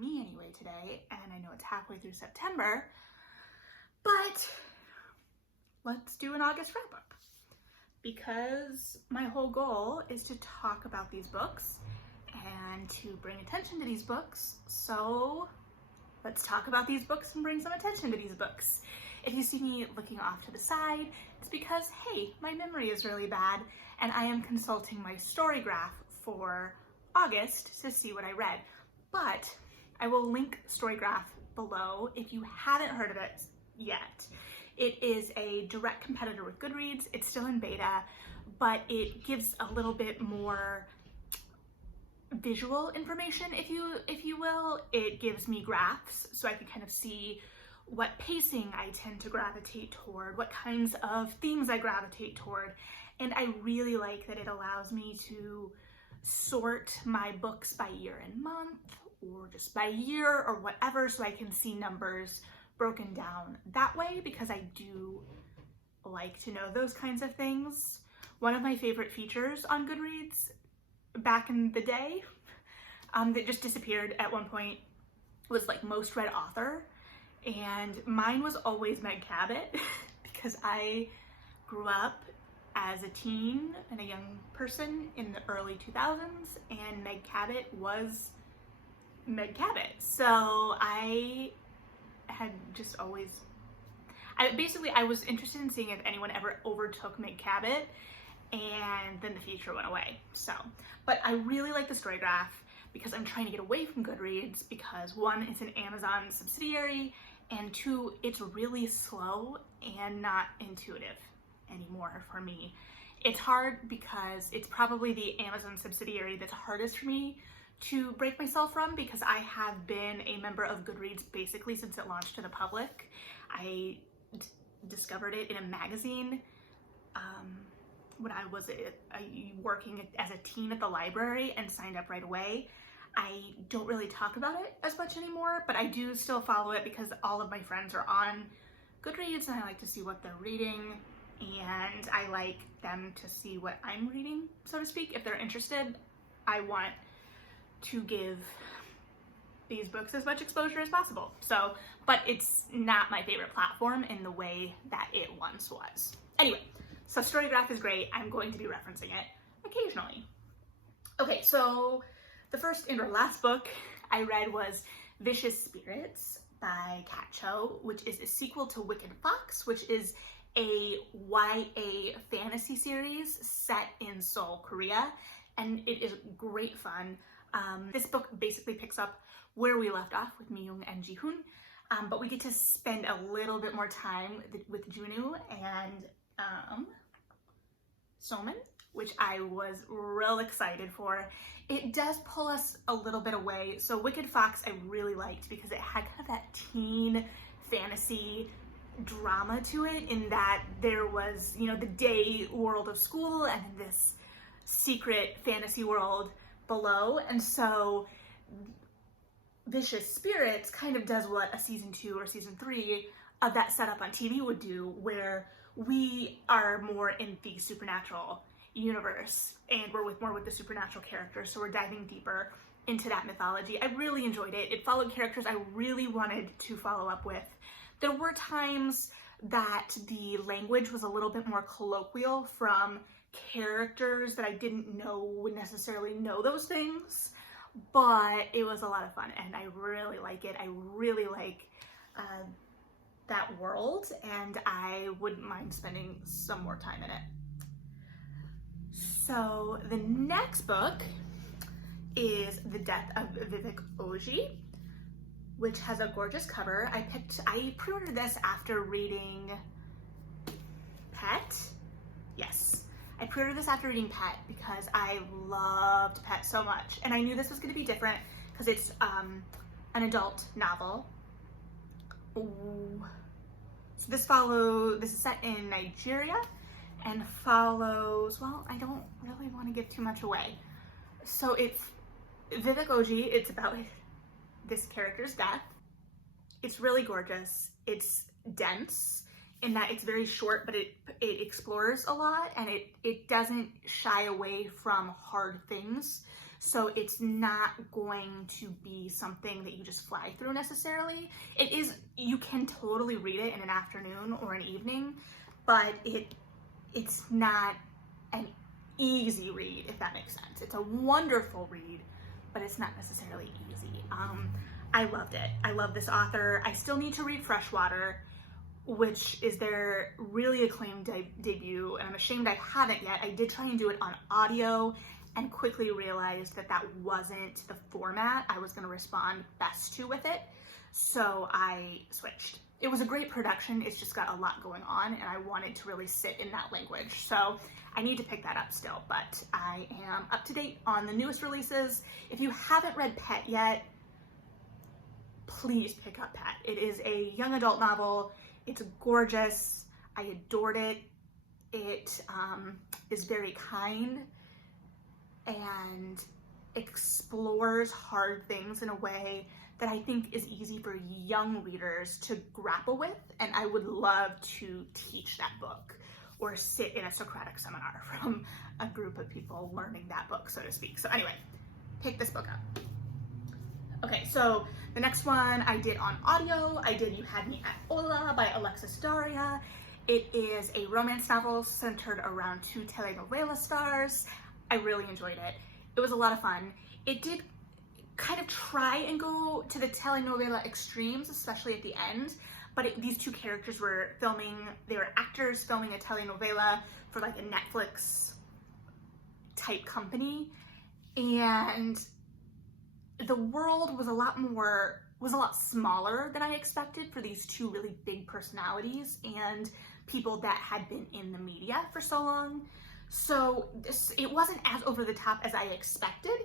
me anyway today, and I know it's halfway through September, but let's do an August wrap-up, because my whole goal is to talk about these books and to bring attention to these books. So let's talk about these books and bring some attention to these books. If you see me looking off to the side, it's because, hey, my memory is really bad and I am consulting my story graph for August to see what I read. But I will link Storygraph below if you haven't heard of it yet. It is a direct competitor with Goodreads. It's still in beta, but it gives a little bit more visual information, if you will. It gives me graphs so I can kind of see what pacing I tend to gravitate toward, what kinds of themes I gravitate toward. And I really like that it allows me to sort my books by year and month, or just by year or whatever, so I can see numbers broken down that way, because I do like to know those kinds of things. One of my favorite features on Goodreads back in the day, that just disappeared at one point, was like most read author, and mine was always Meg Cabot because I grew up as a teen and a young person in the early 2000s, and Meg Cabot was Meg Cabot. So I had just always, I was interested in seeing if anyone ever overtook Meg Cabot, and then the feature went away. So, but I really like the story graph because I'm trying to get away from Goodreads, because one, it's an Amazon subsidiary, and two, it's really slow and not intuitive anymore for me. It's hard because it's probably the Amazon subsidiary that's hardest for me to break myself from, because I have been a member of Goodreads basically since it launched to the public. I discovered it in a magazine when I was working as a teen at the library, and signed up right away. I don't really talk about it as much anymore, but I do still follow it because all of my friends are on Goodreads and I like to see what they're reading, and I like them to see what I'm reading, so to speak. If they're interested, I want to give these books as much exposure as possible. So, but it's not my favorite platform in the way that it once was. Anyway, so Storygraph is great. I'm going to be referencing it occasionally. Okay, so the first and or last book I read was Vicious Spirits by Kat Cho, which is a sequel to Wicked Fox, which is a YA fantasy series set in Seoul, Korea, and it is great fun. This book basically picks up where we left off with Mi-young and Ji-hoon, but we get to spend a little bit more time with Junwoo and Soman, which I was real excited for. It does pull us a little bit away. So Wicked Fox I really liked because it had kind of that teen fantasy drama to it, in that there was, you know, the day world of school and this secret fantasy world below. And so Vicious Spirits kind of does what a season 2 or season 3 of that setup on TV would do, where we are more in the supernatural universe and we're more with the supernatural characters, so we're diving deeper into that mythology. I really enjoyed it. It followed characters I really wanted to follow up with. There were times that the language was a little bit more colloquial from characters that I didn't know would necessarily know those things, but it was a lot of fun and I really like it. I really like that world, and I wouldn't mind spending some more time in it. So the next book is The Death of Vivek Ojie, which has a gorgeous cover. I pre-ordered this after reading Pet. Yes, I pre-ordered this after reading Pet because I loved Pet so much, and I knew this was going to be different because it's an adult novel. Ooh. So this is set in Nigeria and follows, well, I don't really want to give too much away. So it's Vivek Ojie, it's about this character's death. It's really gorgeous. It's dense in that it's very short, but it explores a lot, and it doesn't shy away from hard things. So it's not going to be something that you just fly through necessarily. It is, you can totally read it in an afternoon or an evening, but it's not an easy read, if that makes sense. It's a wonderful read, but it's not necessarily easy. I loved it. I love this author. I still need to read Freshwater, which is their really acclaimed debut, and I'm ashamed I haven't yet. I did try and do it on audio and quickly realized that that wasn't the format I was going to respond best to with it, so I switched. It was a great production, it's just got a lot going on, and I wanted to really sit in that language, so I need to pick that up still, but I am up to date on the newest releases. If you haven't read Pet yet, please pick up Pet. It is a young adult novel. It's gorgeous. I adored it. It is very kind and explores hard things in a way that I think is easy for young readers to grapple with, and I would love to teach that book or sit in a Socratic seminar from a group of people learning that book, so to speak. So anyway, pick this book up. Okay, so the next one I did on audio, I did You Had Me at Hola by Alexis Daria. It is a romance novel centered around two telenovela stars. I really enjoyed it. It was a lot of fun. It did kind of try and go to the telenovela extremes, especially at the end, but these two characters were they were actors filming a telenovela for like a Netflix type company, and the world was a lot smaller than I expected for these two really big personalities and people that had been in the media for so long. So it wasn't as over the top as I expected,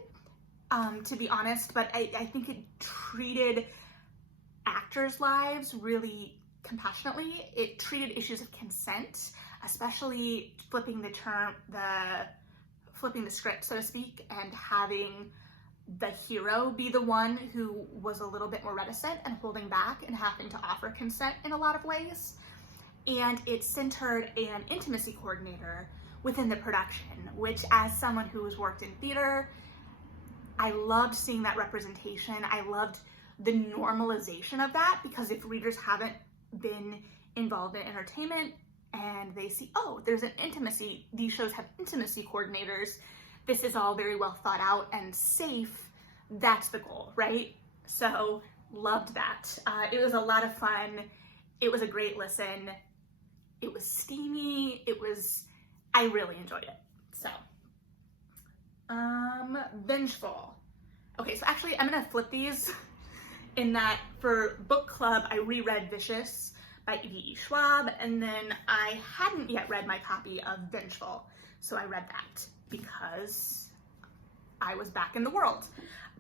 to be honest, but I think it treated actors' lives really compassionately. It treated issues of consent, especially flipping the script, so to speak, and having the hero be the one who was a little bit more reticent and holding back and having to offer consent in a lot of ways. And it centered an intimacy coordinator within the production, which, as someone who has worked in theater, I loved seeing that representation. I loved the normalization of that, because if readers haven't been involved in entertainment and they see, oh, there's an intimacy, these shows have intimacy coordinators, this is all very well thought out and safe, that's the goal, right? So loved that. It was a lot of fun. It was a great listen. It was steamy. I really enjoyed it. So, Vengeful. Okay, so actually I'm gonna flip these in that for book club, I reread Vicious by E.V.E. Schwab, and then I hadn't yet read my copy of Vengeful, so I read that because I was back in the world.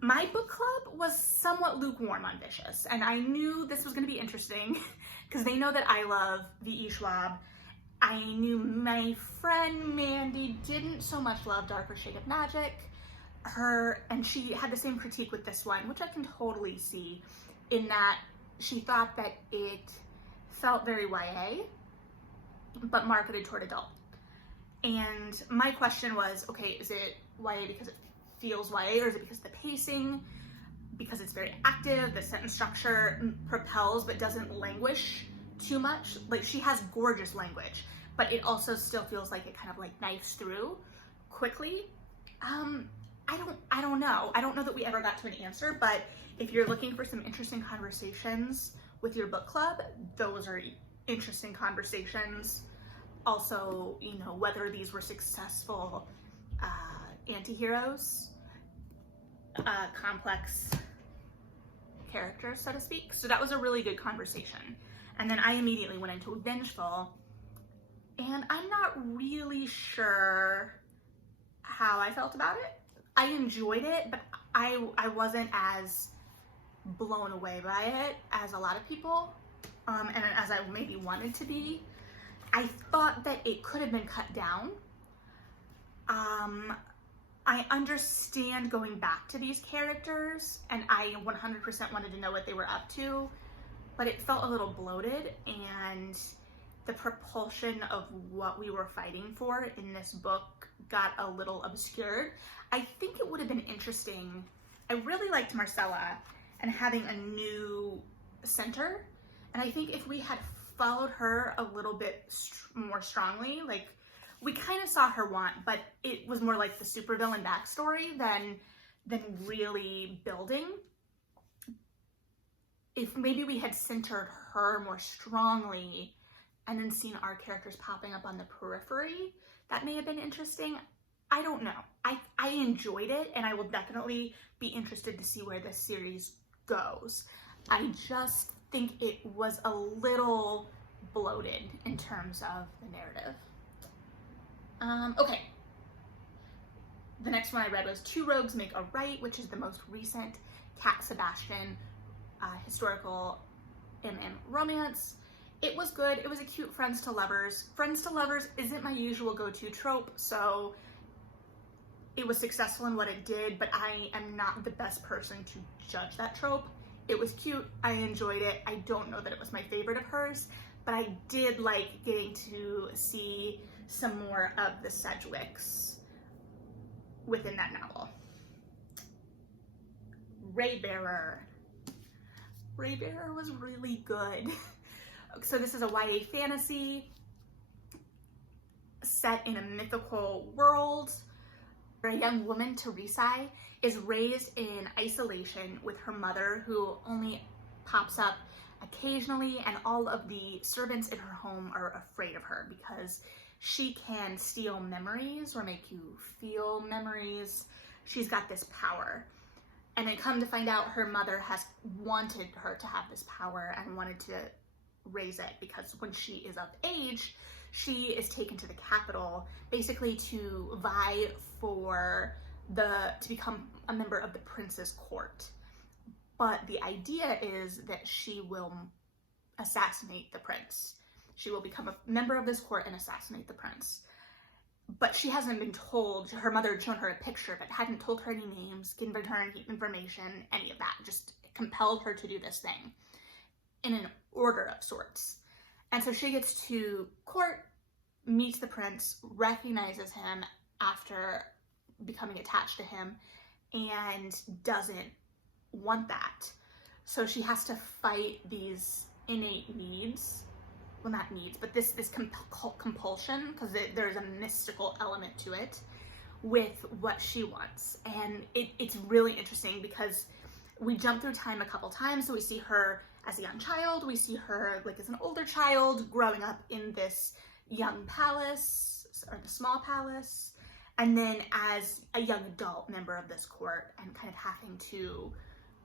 My book club was somewhat lukewarm on Vicious, and I knew this was gonna be interesting because they know that I love V.E. Schwab. I knew my friend Mandy didn't so much love Darker Shade of Magic. And she had the same critique with this one, which I can totally see, in that she thought that it felt very YA, but marketed toward adult. And my question was, okay, is it YA because it feels YA, or is it because of the pacing, because it's very active, the sentence structure propels but doesn't languish too much? Like, she has gorgeous language, but it also still feels like it kind of like knifes through quickly. I don't know. I don't know that we ever got to an answer, but if you're looking for some interesting conversations with your book club, those are interesting conversations. Also, you know, whether these were successful anti-heroes, complex characters, so to speak. So that was a really good conversation. And then I immediately went into Vengeful, and I'm not really sure how I felt about it. I enjoyed it, but I wasn't as blown away by it as a lot of people, and as I maybe wanted to be. I thought that it could have been cut down. I understand going back to these characters, and I 100% wanted to know what they were up to, but it felt a little bloated, and the propulsion of what we were fighting for in this book got a little obscured. I think it would have been interesting. I really liked Marcella and having a new center. And I think if we had followed her a little bit more strongly, like we kind of saw her want, but it was more like the supervillain backstory than really building. If maybe we had centered her more strongly and then seen our characters popping up on the periphery, that may have been interesting. I don't know. I enjoyed it, and I will definitely be interested to see where this series goes. I just think it was a little bloated in terms of the narrative. Okay. The next one I read was Two Rogues Make a Right, which is the most recent Kat Sebastian historical romance. It was good. It was a cute friends to lovers. Friends to lovers isn't my usual go-to trope, so it was successful in what it did, but I am not the best person to judge that trope. It was cute. I enjoyed it. I don't know that it was my favorite of hers, but I did like getting to see some more of the Sedgwicks within that novel. Raybearer. Raybearer was really good. So this is a YA fantasy set in a mythical world. A young woman, Teresa, is raised in isolation with her mother, who only pops up occasionally, and all of the servants in her home are afraid of her because she can steal memories or make you feel memories. She's got this power. And then come to find out, her mother has wanted her to have this power and wanted to raise it because when she is of age, she is taken to the capital basically to vie for to become a member of the prince's court. But the idea is that she will assassinate the prince. She will become a member of this court and assassinate the prince. But she hasn't been told. Her mother had shown her a picture, but hadn't told her any names, given her any information, any of that. Just compelled her to do this thing in an order of sorts. And so she gets to court, meets the prince, recognizes him after becoming attached to him, and doesn't want that. So she has to fight these innate needs. Well, not needs, but this compulsion, because there's a mystical element to it, with what she wants. And it's really interesting because we jump through time a couple times. So we see her as a young child, we see her like as an older child growing up in this young palace, or the small palace, and then as a young adult member of this court and kind of having to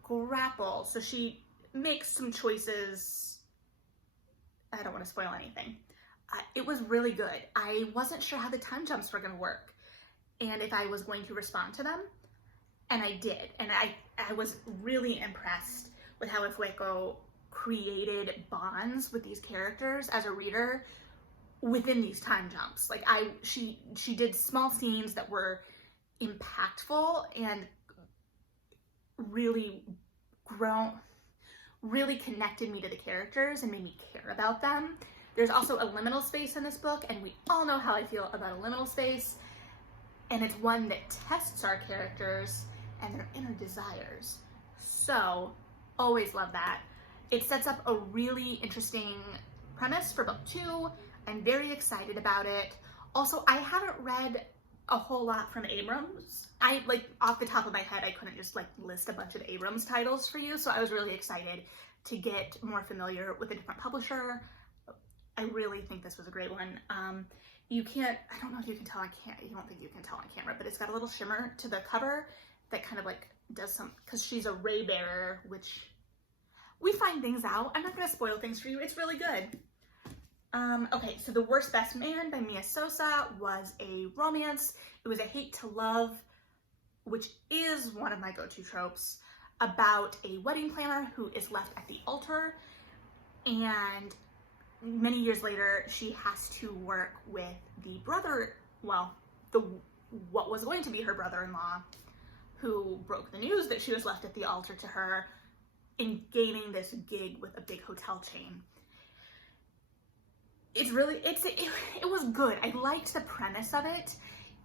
grapple. So she makes some choices. I don't want to spoil anything. It was really good. I wasn't sure how the time jumps were going to work and if I was going to respond to them, and I did. And I was really impressed with how Ifueko created bonds with these characters as a reader within these time jumps. Like she did small scenes that were impactful and really connected me to the characters and made me care about them. There's also a liminal space in this book, and we all know how I feel about a liminal space, and it's one that tests our characters and their inner desires. So, always love that. It sets up a really interesting premise for book 2. I'm very excited about it. Also, I haven't read a whole lot from Abrams. Off the top of my head, I couldn't just list a bunch of Abrams titles for you, so I was really excited to get more familiar with a different publisher. I really think this was a great one. I don't know if you can tell on camera, I don't think you can tell on camera, but it's got a little shimmer to the cover that kind of does some, because she's a Raybearer, which we find things out. I'm not going to spoil things for you. It's really good. Okay, so The Worst Best Man by Mia Sosa was a romance. It was a hate to love, which is one of my go-to tropes, about a wedding planner who is left at the altar, and many years later she has to work with the brother, what was going to be her brother-in-law, who broke the news that she was left at the altar to her, in gaining this gig with a big hotel chain. it was good. I liked the premise of it.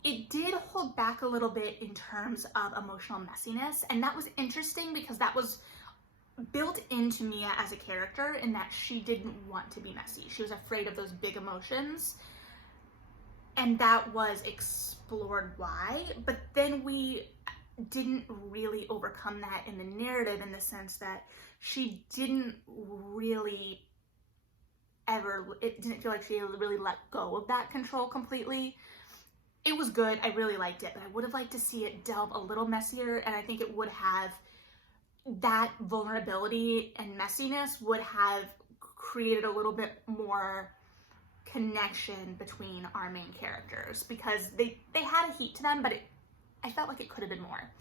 It did hold back a little bit in terms of emotional messiness, and that was interesting because that was built into Mia as a character in that she didn't want to be messy. She was afraid of those big emotions, and that was explored why, but then we didn't really overcome that in the narrative, in the sense that she didn't really it didn't feel like she really let go of that control completely. It was good. I really liked it, but I would have liked to see it delve a little messier, and I think it would have, that vulnerability and messiness would have created a little bit more connection between our main characters, because they had a heat to them, but I felt like it could have been more.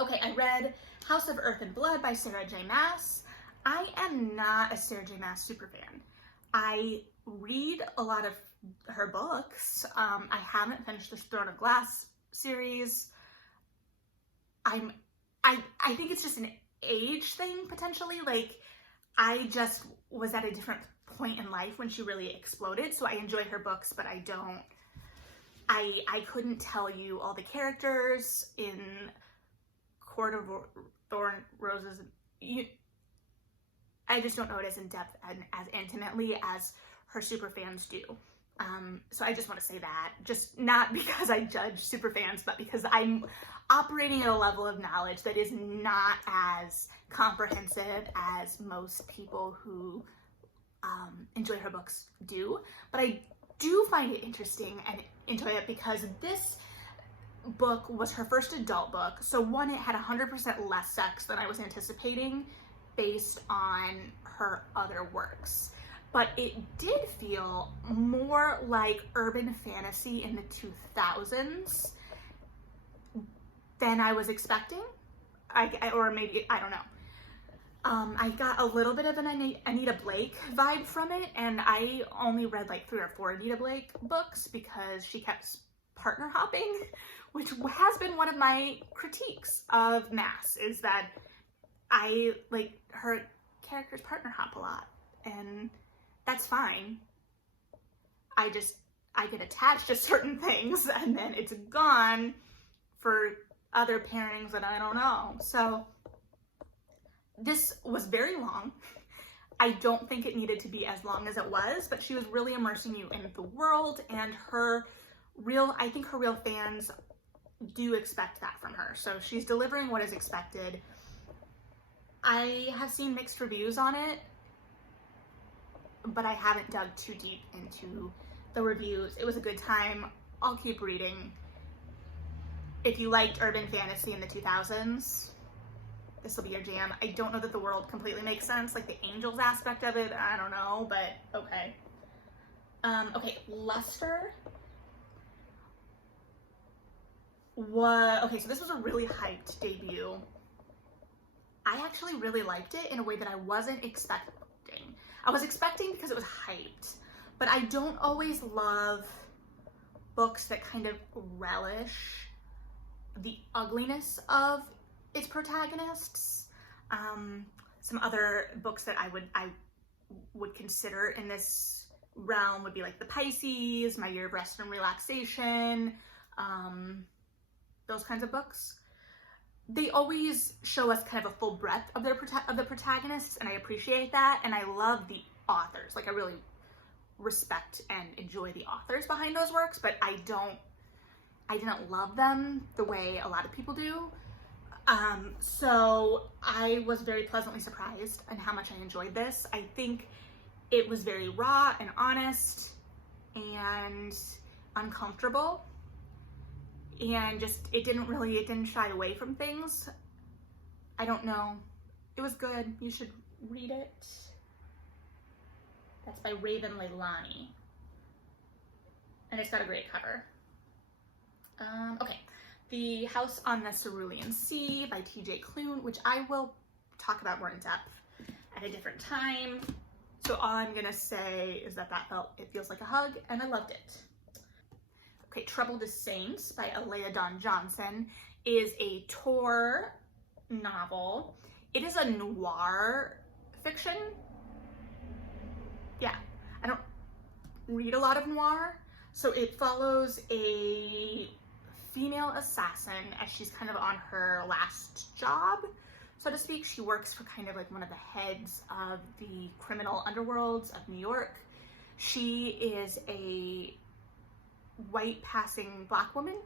Okay, I read House of Earth and Blood by Sarah J. Maas. I am not a Sarah J. Maas superfan. I read a lot of her books. I haven't finished the Throne of Glass series. I think it's just an age thing, potentially. Like, I just was at a different point in life when she really exploded, so I enjoy her books, but I couldn't tell you all the characters in Court of Thorn Roses. I just don't know it as in depth and as intimately as her superfans do. So I just want to say that, just not because I judge superfans, but because I'm operating at a level of knowledge that is not as comprehensive as most people who enjoy her books do. But I do find it interesting and enjoy it because this book was her first adult book. So one, it had 100% less sex than I was anticipating based on her other works. But it did feel more like urban fantasy in the 2000s than I was expecting. Or maybe, I don't know. I got a little bit of an Anita Blake vibe from it, and I only read like 3 or 4 Anita Blake books because she kept partner hopping, which has been one of my critiques of Maas, is that I like her characters partner hop a lot, and that's fine. I get attached to certain things and then it's gone for other pairings that I don't know. So this was very long. I don't think it needed to be as long as it was, but she was really immersing you in the world, and I think her real fans do expect that from her. So she's delivering what is expected. I have seen mixed reviews on it, but I haven't dug too deep into the reviews. It was a good time. I'll keep reading. If you liked urban fantasy in the 2000s, this will be your jam. I don't know that the world completely makes sense, like the angels aspect of it, I don't know, but okay. Okay, Luster. Okay, so this was a really hyped debut. I actually really liked it in a way that I wasn't expecting. I was expecting because it was hyped, but I don't always love books that kind of relish the ugliness of its protagonists. Some other books that I would consider in this realm would be like The Pisces, My Year of Rest and Relaxation, those kinds of books. They always show us kind of a full breadth of the protagonists, and I appreciate that, and I love the authors. Like, I really respect and enjoy the authors behind those works, but I didn't love them the way a lot of people do. So I was very pleasantly surprised in how much I enjoyed this. I think it was very raw and honest and uncomfortable, and just it didn't shy away from things. I don't know. It was good. You should read it. That's by Leilani, and it's got a great cover. Okay, The House on the Cerulean Sea by T.J. Klune, which I will talk about more in depth at a different time. So all I'm gonna say is that it feels like a hug, and I loved it. Okay, Troubled as Saints by Alaya Dawn Johnson is a Tor novel. It is a noir fiction. Yeah, I don't read a lot of noir, so it follows a female assassin as she's kind of on her last job, so to speak. She works for kind of like one of the heads of the criminal underworlds of New York. She is a white passing black woman,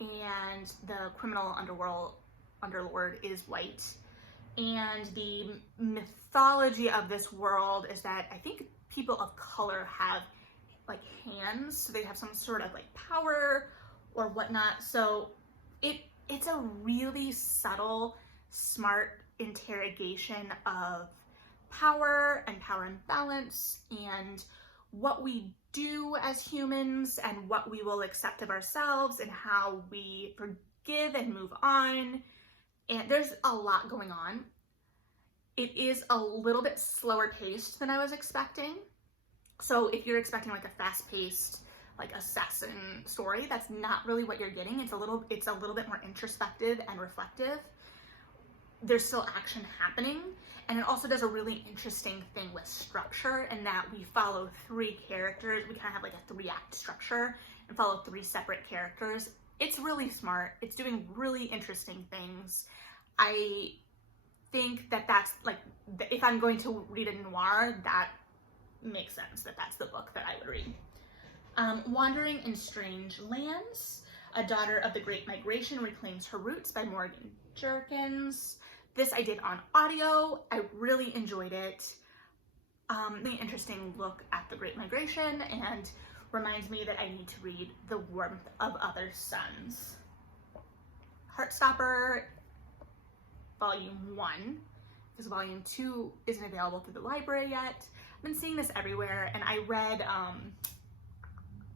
and the criminal underlord is white. And the mythology of this world is that I think people of color have like hands, so they have some sort of like power or whatnot. So it's a really subtle, smart interrogation of power and power imbalance and what we do as humans and what we will accept of ourselves and how we forgive and move on. And there's a lot going on. It is a little bit slower paced than I was expecting. So if you're expecting like a fast-paced like assassin story, that's not really what you're getting. It's a little bit more introspective and reflective. There's still action happening, and it also does a really interesting thing with structure in that we follow three characters. We kind of have like a 3-act structure and follow 3 separate characters. It's really smart. It's doing really interesting things. I think that that's like, if I'm going to read a noir, that makes sense that that's the book that I would read. Wandering in Strange Lands, A Daughter of the Great Migration Reclaims Her Roots by Morgan Jerkins. This I did on audio. I really enjoyed it. Really interesting look at the Great Migration, and reminds me that I need to read The Warmth of Other Suns. Hearstopper Volume 1, because Volume 2 isn't available through the library yet. I've been seeing this everywhere, and I read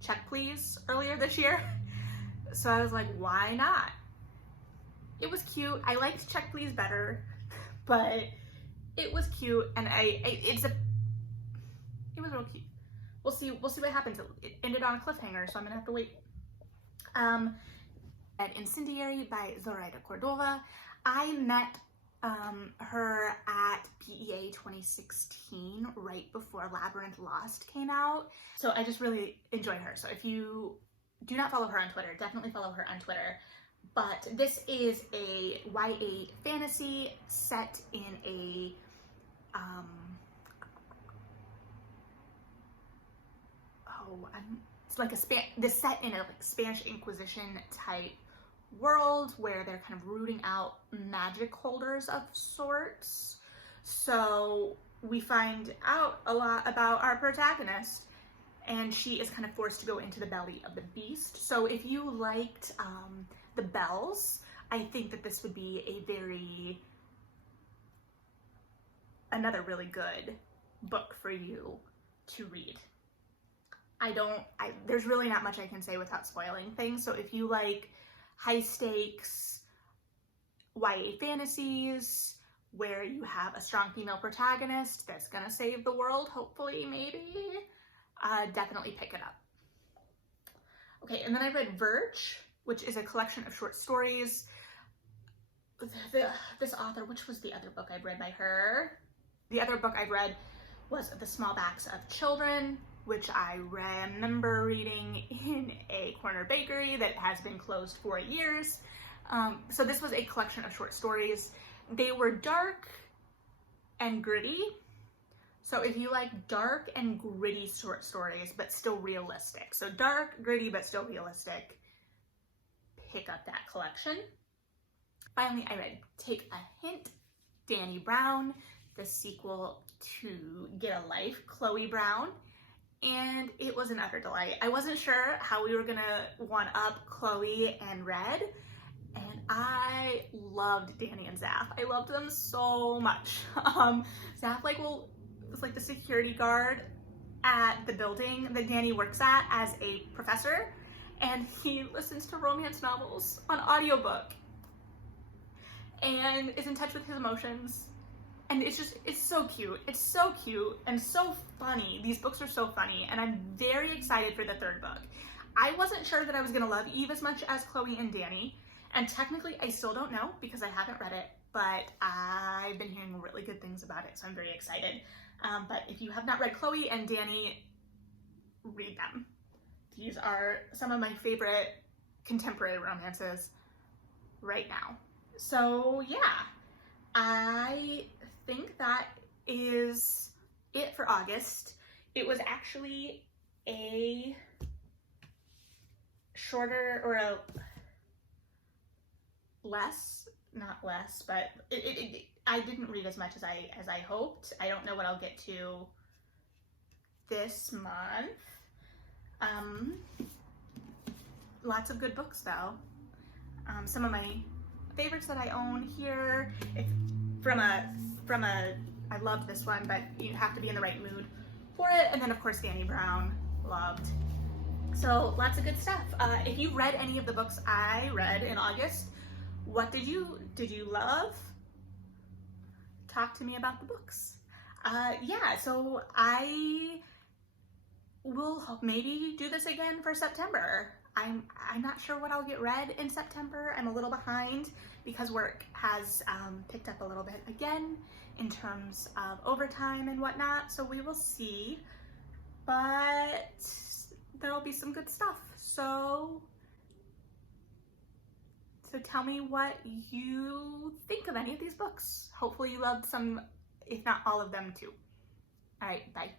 Check Please earlier this year, so I was like, why not? It was cute. I liked Check Please better, but it was cute, and it was real cute. We'll see what happens. It ended on a cliffhanger, so I'm gonna have to wait. At Incendiary by Zoraida Córdova. I met her at PEA 2016, right before Labyrinth Lost came out. So I just really enjoy her. So if you do not follow her on Twitter, definitely follow her on Twitter. But this is a YA fantasy set in a it's like this set in a like Spanish Inquisition type world where they're kind of rooting out magic holders of sorts. So we find out a lot about our protagonist, and she is kind of forced to go into the belly of the beast. So if you liked The Bells, I think that this would be another really good book for you to read. There's really not much I can say without spoiling things. So if you like high stakes YA fantasies where you have a strong female protagonist that's gonna save the world, hopefully, maybe, definitely pick it up. Okay, and then I read Verge, which is a collection of short stories. This author, which was the other book I'd read by her? The other book I'd read was The Small Backs of Children, which I remember reading in a corner bakery that has been closed for years. So this was a collection of short stories. They were dark and gritty. So if you like dark and gritty short stories, but still realistic. So dark, gritty, but still realistic, pick up that collection. Finally, I read Take a Hint, Dani Brown, the sequel to Get a Life, Chloe Brown. And it was an utter delight. I wasn't sure how we were gonna one-up Chloe and Red, and I loved Dani and Zaf. I loved them so much. Zaf was like the security guard at the building that Dani works at as a professor, and he listens to romance novels on audiobook and is in touch with his emotions. And it's so cute. It's so cute and so funny. These books are so funny, and I'm very excited for the third book. I wasn't sure that I was gonna love Eve as much as Chloe and Dani, and technically I still don't know because I haven't read it, but I've been hearing really good things about it, so I'm very excited. But if you have not read Chloe and Dani, read them. These are some of my favorite contemporary romances right now. So yeah, I think that is it for August. It was actually a shorter, or a less, not less, but I didn't read as much as I hoped. I don't know what I'll get to this month. Lots of good books though. Some of my favorites that I own here. It's I loved this one, but you have to be in the right mood for it. And then of course Dani Brown, loved. So lots of good stuff. If you read any of the books I read in August, what did you love? Talk to me about the books. Yeah, so I will maybe do this again for September. I'm not sure what I'll get read in September. I'm a little behind because work has picked up a little bit again in terms of overtime and whatnot, so we will see. But there'll be some good stuff. So tell me what you think of any of these books. Hopefully you loved some, if not all of them too. All right, bye.